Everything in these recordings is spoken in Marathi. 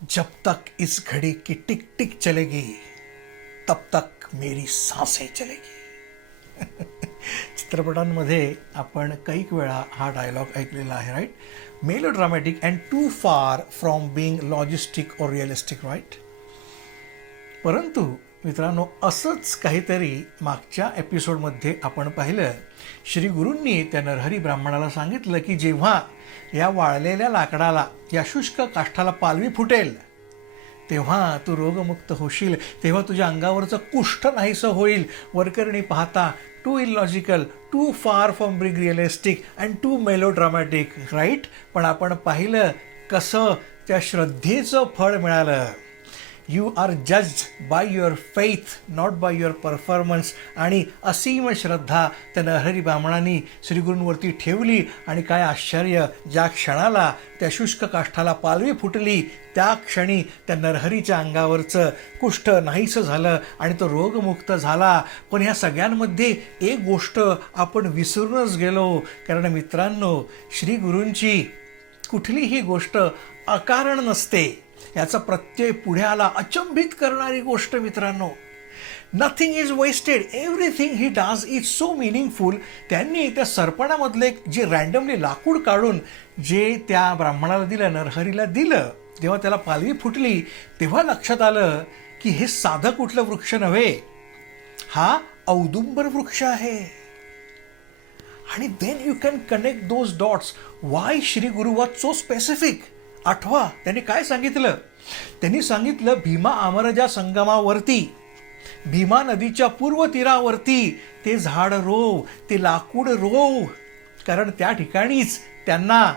जब तक इस घड़ी की टिक टिक चलेगी तब तक मेरी सांसें चलेगी. चित्रपटांमध्ये आपण कैक वेळा हा डायलॉग ऐकलेला आहे, right. Melodramatic and too far from being logistic और रिअलिस्टिक, राईट. परंतु मित्रांनो, असंच काहीतरी मागच्या एपिसोडमध्ये आपण पाहिलं. श्री गुरूंनी त्या नरहरी ब्राह्मणाला सांगितलं की जेव्हा या वाळलेल्या लाकडाला, या शुष्क काष्ठाला पालवी फुटेल तेव्हा तू रोगमुक्त होशील, तेव्हा तुझ्या अंगावरचं कुष्ठ नाहीसं होईल. वरकरणी पाहता too illogical, too far from being realistic and too melodramatic, right. पण आपण पाहिलं कसं त्या श्रद्धेचं फळ मिळालं. You are judged by your faith, not by your performance. आणि असीम श्रद्धा त्या नरहरी ब्राह्मणांनी श्रीगुरूंवरती ठेवली. आणि काय आश्चर्य, ज्या क्षणाला त्या शुष्क काष्ठाला पालवी फुटली त्या क्षणी त्या नरहरीच्या अंगावरचं कुष्ठ नाहीसं झालं आणि तो रोगमुक्त झाला. पण ह्या सगळ्यांमध्ये एक गोष्ट आपण विसरूनच गेलो. कारण मित्रांनो, श्रीगुरूंची कुठलीही गोष्ट अकारण नसते, याचा प्रत्यय पुढे आला. अचंबित करणारी गोष्ट मित्रांनो. Nothing is wasted, everything he does is so meaningful. त्यांनी त्या सरपणामधले जे रँडमली लाकूड काढून जे त्या ब्राह्मणाला दिलं, नरहरीला दिलं, जेव्हा त्याला पालवी फुटली तेव्हा लक्षात आलं की हे साधं कुठलं वृक्ष नव्हे, हा औदुंबर वृक्ष आहे. आणि then you can connect those dots. Why Shri Guru was so specific. आठवा त्यांनी काय सांगितलं. त्यांनी सांगितलं भीमा अमरजा संगमावरती, भीमा नदीच्या पूर्व तीरावरती ते झाड रोव, ते लाकूड रोव. कारण त्या ठिकाणीच त्यांना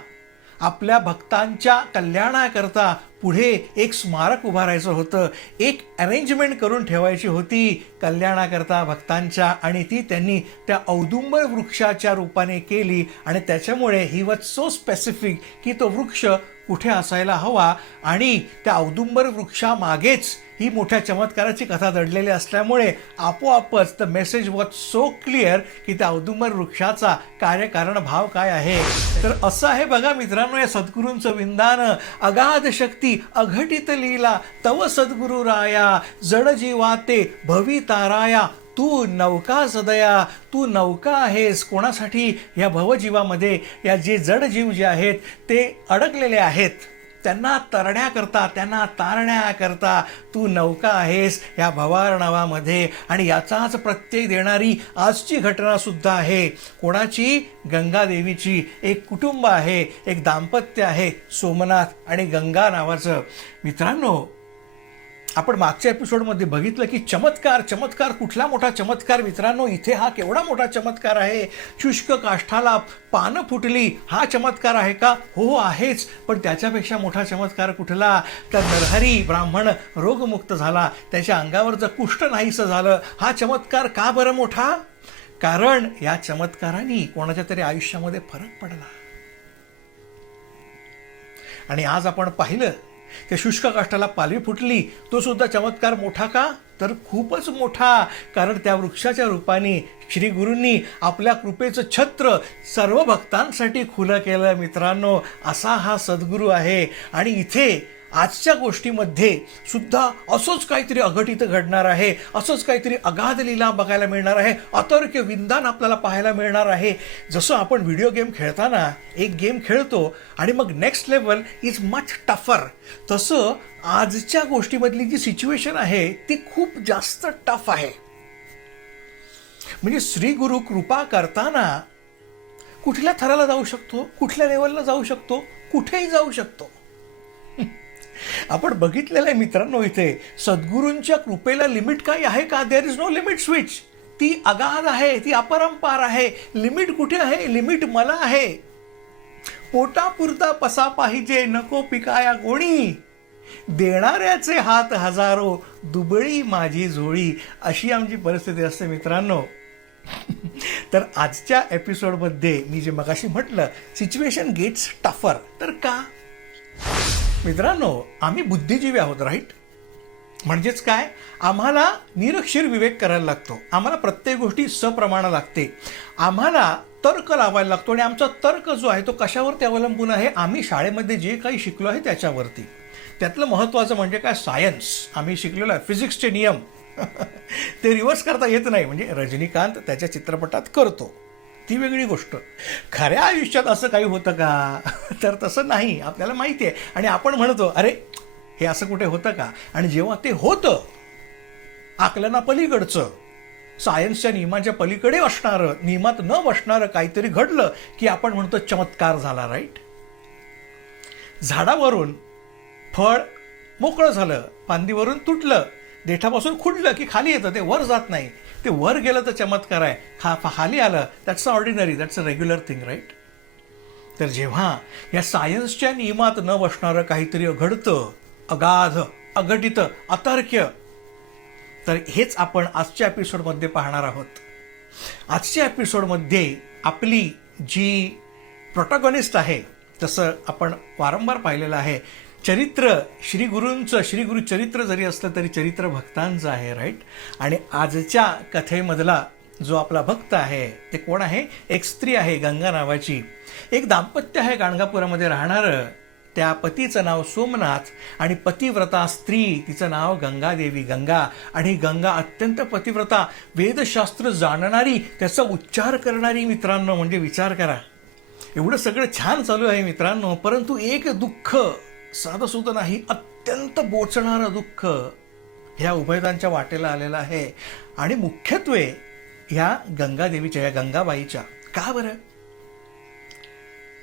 आपल्या भक्तांच्या कल्याणाकरता पुढे एक स्मारक उभारायचं होतं, एक अरेंजमेंट करून ठेवायची होती कल्याणाकरता भक्तांच्या. आणि ती त्यांनी त्या औदुंबर वृक्षाच्या रूपाने केली. आणि त्याच्यामुळे ही वॉज सो स्पेसिफिक की तो वृक्ष कुठे असायला हवा. आणि त्या औदुंबर वृक्षामागेच ही मोठ्या चमत्काराची कथा दडलेली असल्यामुळे आपोआपच the message was so clear की त्या औदुंबर वृक्षाचा कार्यकारण भाव काय आहे. तर असं आहे बघा मित्रांनो या सद्गुरूंचं विंदान. अगाध शक्ती अघटित लीला तव सद्गुरु राया, जड जीवाते भवी ताराया, तू नौका सदया. तू नौका आहेस कोणासाठी, या भवजीवामध्ये या जे जड जीव जे आहेत ते अडकलेले आहेत, त्यांना तरण्याकरता, त्यांना तारण्याकरता तू नौका आहेस या भवार्णवामध्ये. आणि याचाच प्रत्यय देणारी आजची घटनासुद्धा आहे. कोणाची? गंगादेवीची. एक कुटुंब आहे, एक दाम्पत्य आहे, सोमनाथ आणि गंगा नावाचं. मित्रांनो, आपण मागच्या एपिसोडमध्ये बघितलं की चमत्कार, चमत्कार कुठला मोठा चमत्कार मित्रांनो. इथे हा केवढा मोठा चमत्कार आहे. शुष्क काष्ठाला पानं फुटली, हा चमत्कार आहे का? हो आहेच. पण त्याच्यापेक्षा मोठा चमत्कार कुठला? तर नरहरी ब्राह्मण रोगमुक्त झाला, त्याच्या अंगावरचं कुष्ठ नाहीसं झालं. हा चमत्कार का बरं मोठा? कारण या चमत्काराने कोणाच्या तरी आयुष्यामध्ये फरक पडला. आणि आज आपण पाहिलं त्या शुष्क काष्ठाला पालवी फुटली, तो सुद्धा चमत्कार मोठा का? तर खूपच मोठा. कारण त्या वृक्षाच्या रूपाने श्री गुरूंनी आपल्या कृपेचं छत्र सर्व भक्तांसाठी खुलं केलं मित्रांनो. असा हा सद्गुरू आहे. आणि इथे आजच्या गोष्टीमध्ये सुद्धा असंच काहीतरी अघटित घडणार आहे, असंच काहीतरी अगाध लीला बघायला मिळणार आहे, अतर्क्य विंदान आपल्याला पाहायला मिळणार आहे. जसं आपण व्हिडिओ गेम खेळताना एक गेम खेळतो आणि मग next level is much tougher, तसं आजच्या गोष्टीमधली जी सिच्युएशन आहे ती खूप जास्त टफ आहे. म्हणजे श्री गुरु कृपा करताना कुठल्या थराला जाऊ शकतो, कुठल्या लेवलला जाऊ शकतो, कुठेही जाऊ शकतो. आपण बघितलेलं आहे मित्रांनो, इथे सद्गुरूंच्या कृपेला लिमिट काही आहे का? There is no limit switch. ती अगाध आहे, ती अपरंपार आहे. लिमिट कुठे आहे? लिमिट मला आहे. पोटापुरता पसा पाहिजे, नको पिकाया कोणी, देणाऱ्याचे हात हजारो, दुबळी माझी झोळी. अशी आमची परिस्थिती असते मित्रांनो. तर आजच्या एपिसोडमध्ये मी जे मगाशी म्हटलं, सिच्युएशन गेट्स टफर. तर का? मित्रांनो, आम्ही बुद्धिजीवी आहोत, राईट. म्हणजेच काय, आम्हाला निरक्षीर विवेक करायला लागतो, आम्हाला प्रत्येक गोष्टी सप्रमाण लागते, आम्हाला तर्क लावायला लागतो. आणि आमचा तर्क जो आहे तो कशावरती अवलंबून आहे? आम्ही शाळेमध्ये जे काही शिकलो आहे त्याच्यावरती. त्यातलं महत्त्वाचं म्हणजे काय, सायन्स. आम्ही शिकलेलो आहे फिजिक्सचे नियम. ते रिव्हर्स करता येत नाही. म्हणजे रजनीकांत त्याच्या चित्रपटात करतो, ती वेगळी गोष्ट. खऱ्या आयुष्यात असं काही होतं का? तर तसं नाही, आपल्याला माहिती आहे. आणि आपण म्हणतो अरे हे असं कुठे होतं का? आणि जेव्हा ते होतं, आकलना पलीकडचं, सायन्सच्या नियमाच्या पलीकडे असणारं, नियमात न बसणारं काहीतरी घडलं की आपण म्हणतो चमत्कार झाला. राईट. झाडावरून फळ मोकळं झालं, फांदीवरून तुटलं, देठापासून खुडलं की खाली येतं, ते वर जात नाही. ते वर गेलं तर चमत्कार आहे, खाली आलं that's ordinary, that's a regular thing. Right. तर जेव्हा या सायन्सच्या नियमात न बसणारं काहीतरी घडतं, अगाध, अघटित, अतर्क्य, तर हेच आपण आजच्या एपिसोडमध्ये पाहणार आहोत. आजच्या एपिसोडमध्ये आपली जी प्रोटॅगॉनिस्ट आहे, तसं आपण वारंवार पाहिलेलं आहे, चरित्र श्रीगुरूंचं, श्रीगुरू चरित्र जरी असलं तरी चरित्र भक्तांचं आहे. राईट. आणि आजच्या कथेमधला जो आपला भक्त आहे ते कोण आहे? एक स्त्री आहे गंगा नावाची. एक दाम्पत्य आहे गाणगापुरामध्ये राहणारं. त्या पतीचं नाव सोमनाथ आणि पतिव्रता स्त्री, तिचं नाव गंगादेवी, गंगा. आणि गंगा अत्यंत पतिव्रता, वेदशास्त्र जाणणारी, त्याचा उच्चार करणारी. मित्रांनो, म्हणजे विचार करा, एवढं सगळं छान चालू आहे मित्रांनो, परंतु एक दुःख, साधं सुद्धा नाही, अत्यंत बोचणारं दुःख ह्या उभयतांच्या वाटेला आलेलं आहे. आणि मुख्यत्वे ह्या गंगादेवीच्या, या गंगाबाईच्या. का बरं?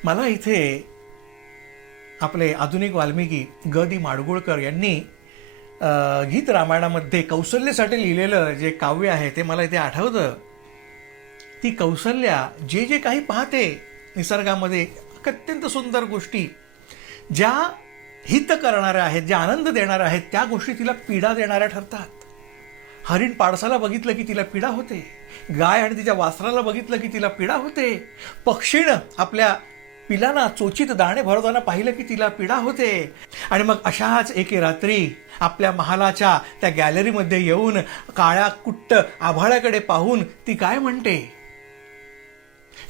मला इथे आपले आधुनिक वाल्मिकी ग दि माडगुळकर यांनी गीत रामायणामध्ये कौसल्यासाठी लिहिलेलं जे काव्य आहे ते मला इथे आठवतं. ती कौसल्या जे जे काही पाहते निसर्गामध्ये, अत्यंत सुंदर गोष्टी, ज्या हित करणाऱ्या आहेत, ज्या आनंद देणाऱ्या आहेत, त्या गोष्टी तिला पीडा देणाऱ्या ठरतात. हरिण पाडसाला बघितलं की तिला पीडा होते, गाय आणि तिच्या वासराला बघितलं की तिला पीडा होते, पक्षीनं आपल्या पिलांना चोचीत दाणे भरवताना पाहिलं की तिला पीडा होते. आणि मग अशाच एके रात्री आपल्या महालाच्या त्या गॅलरीमध्ये येऊन काळ्या कुट्ट आभाळाकडे पाहून ती काय म्हणते?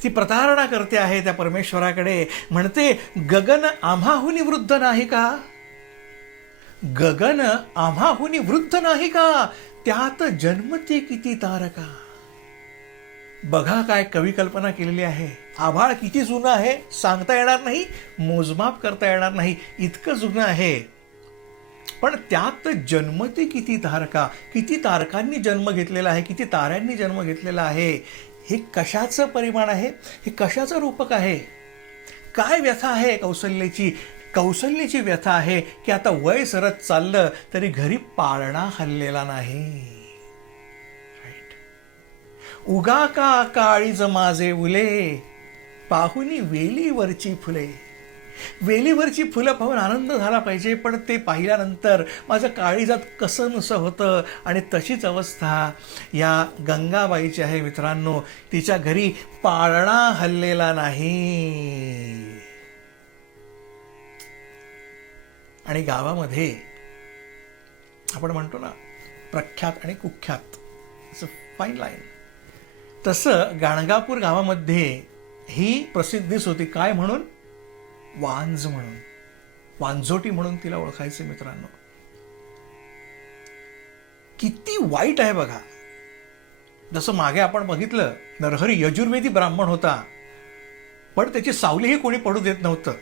ती प्रतारणा करते आहे त्या परमेश्वराकडे. म्हणते, गगन आम्हाहुनी वृद्ध नाही का? गगन आम्हाहुनी वृद्ध नाही का? त्यात जन्मते किती तारका. बघा काय कवी कल्पना केलेली आहे. आभाळ किती जुनं आहे सांगता येणार नाही, मोजमाप करता येणार नाही, इतकं जुनं आहे. पण त्यात जन्मते किती तारका, किती तारकांनी जन्म घेतलेला आहे, किती ताऱ्यांनी जन्म घेतलेला आहे. हे कशाचं परिमाण आहे? हे कशाचं रूपक आहे? काय व्यथा आहे कौसल्याची? कौसल्याची व्यथा आहे की आता वय सरत चाललं तरी घरी पाळणा हल्लेला नाही. उगा का काळीज माझे उले, पाहुनी वेलीवरची फुले. वेलीवरची फुलं पाहून आनंद झाला पाहिजे, पण ते पाहिल्यानंतर माझं काळीजात कसं नुसं होतं. आणि तशीच अवस्था या गंगाबाईची आहे मित्रांनो. तिच्या घरी पाळणा हल्लेला नाही. आणि गावामध्ये आपण म्हणतो ना, प्रख्यात आणि कुख्यात, फाईन लाईन. तसं गाणगापूर गावामध्ये ही प्रसिद्धीच होती. काय म्हणून? वांज म्हणून, वांझोटी म्हणून तिला ओळखायचे मित्रांनो. किती वाईट आहे बघा. जसं मागे आपण बघितलं, नरहरी यजुर्वेदी ब्राह्मण होता, पण त्याची सावलीही कोणी पडू देत नव्हतं.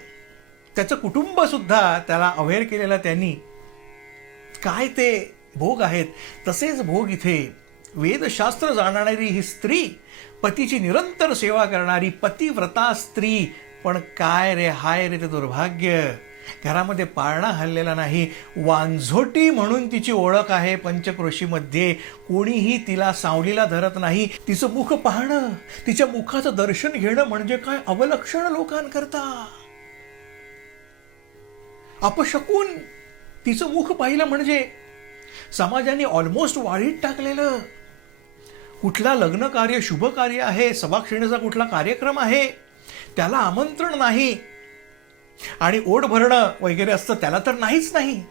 त्याचं कुटुंब सुद्धा त्याला अवेअर केलेला त्यांनी. काय ते भोग आहेत, तसेच भोग इथे. वेदशास्त्र जाणणारी ही स्त्री, पतीची निरंतर सेवा करणारी पतिव्रता स्त्री. पण काय रे, हाय रे ते दुर्भाग्य, घरामध्ये पाळणा हल्लेला नाही. वांझोटी म्हणून तिची ओळख आहे पंचक्रोशीमध्ये. कोणीही तिला सावलीला धरत नाही. तिचं मुख पाहणं, तिच्या मुखाचं दर्शन घेणं म्हणजे काय अवलक्षण लोकांकरता. अपशकून तिचं मुख पाहिलं म्हणजे समाजाने ऑलमोस्ट वाळीत टाकलेलं. कुठला लग्न कार्य, शुभ कार्य आहे, सभाक्षणीचा कुठला कार्यक्रम आहे, त्याला आमंत्रण नाही. आणि ओढ भरणं वगैरे असतं त्याला तर नाहीच नाही.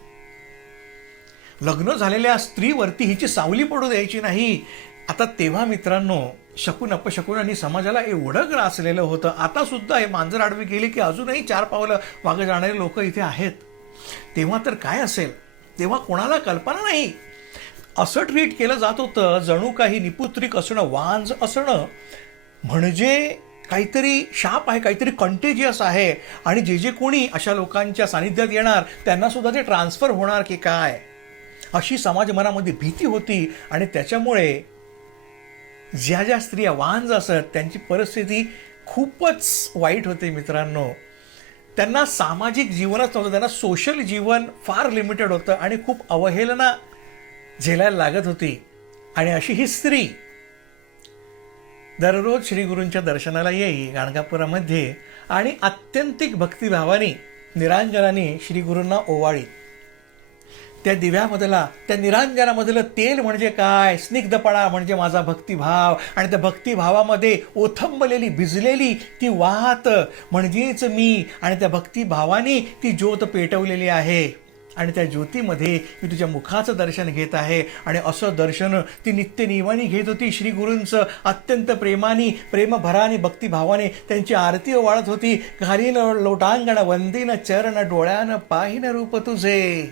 लग्न झालेल्या स्त्रीवरती हिची सावली पडू द्यायची नाही. आता तेव्हा मित्रांनो, शकून अपशकुनांनी समाजाला एवढं ग्रासलेलं होतं. आता सुद्धा हे मांजर आडवी गेली की अजूनही 4 पावलं मागे जाणारे लोक इथे आहेत. तेव्हा तर काय असेल, तेव्हा कोणाला कल्पना नाही. असं ट्रीट केलं जात होतं जणू काही निपुत्रिक असणं, वांज असणं म्हणजे काहीतरी शाप आहे, काहीतरी कंटेजियस आहे, आणि जे जे कोणी अशा लोकांच्या सानिध्यात येणार त्यांना सुद्धा ते ट्रान्सफर होणार की काय, अशी समाज मनामध्ये भीती होती. आणि त्याच्यामुळे ज्या ज्या स्त्रिया वांज असत त्यांची परिस्थिती खूपच वाईट होते मित्रांनो. त्यांना सामाजिक जीवनच नव्हतं, त्यांना सोशल जीवन फार लिमिटेड होतं आणि खूप अवहेलना झेलायला लागत होती. आणि अशी ही स्त्री दररोज श्रीगुरूंच्या दर्शनाला येई गाणगापुरामध्ये आणि आत्यंतिक भक्तिभावाने निरांजनाने श्रीगुरूंना ओवाळी. त्या निरांजनामधलं तेल म्हणजे काय, स्निग्धपणा म्हणजे माझा भक्तिभाव, आणि त्या भक्तिभावामध्ये ओथंबलेली भिजलेली ती वात म्हणजेच मी, आणि त्या भक्तिभावाने ती ज्योत पेटवलेली आहे, आणि त्या ज्योतीमध्ये मी तुझ्या मुखाचं दर्शन घेत आहे. आणि असं दर्शन ती नित्यनियमाने घेत होती. श्रीगुरूंचं अत्यंत प्रेमाने, प्रेमभराने, भक्तिभावाने त्यांची आरती ओवाळत होती. घालीन लोटांगण वंदीन चरण डोळ्यानं पाहिन रूप तुझे.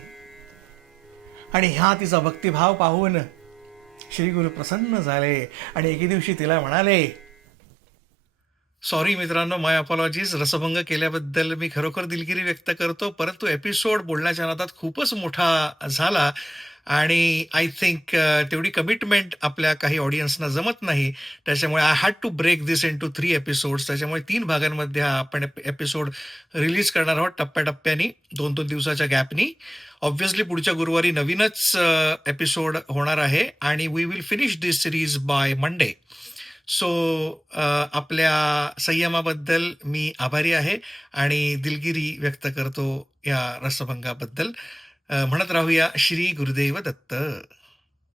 आणि ह्या तिचा भक्तिभाव पाहून श्रीगुरु प्रसन्न झाले आणि एके दिवशी तिला म्हणाले, सॉरी मित्रांनो, माय अपॉलॉजीज, रसभंग केल्याबद्दल मी खरोखर दिलगिरी व्यक्त करतो, परंतु एपिसोड बोलण्याच्या नादात खूपच मोठा झाला आणि आय थिंक तेवढी कमिटमेंट आपल्या काही ऑडियन्सना जमत नाही. त्याच्यामुळे I had to break this into 3 episodes. त्याच्यामुळे 3 भागांमध्ये हा आपण एपिसोड रिलीज करणार आहोत टप्प्याटप्प्याने, 2-2 दिवसाच्या गॅपनी. ऑब्व्हियसली पुढच्या गुरुवारी नवीनच एपिसोड होणार आहे आणि we will finish this series by Monday. So आपल्या संयमाबद्दल मी आभारी आहे आणि दिलगिरी व्यक्त करतो या रसभंगाबद्दल. म्हणत राहूया श्री गुरुदेव दत्त.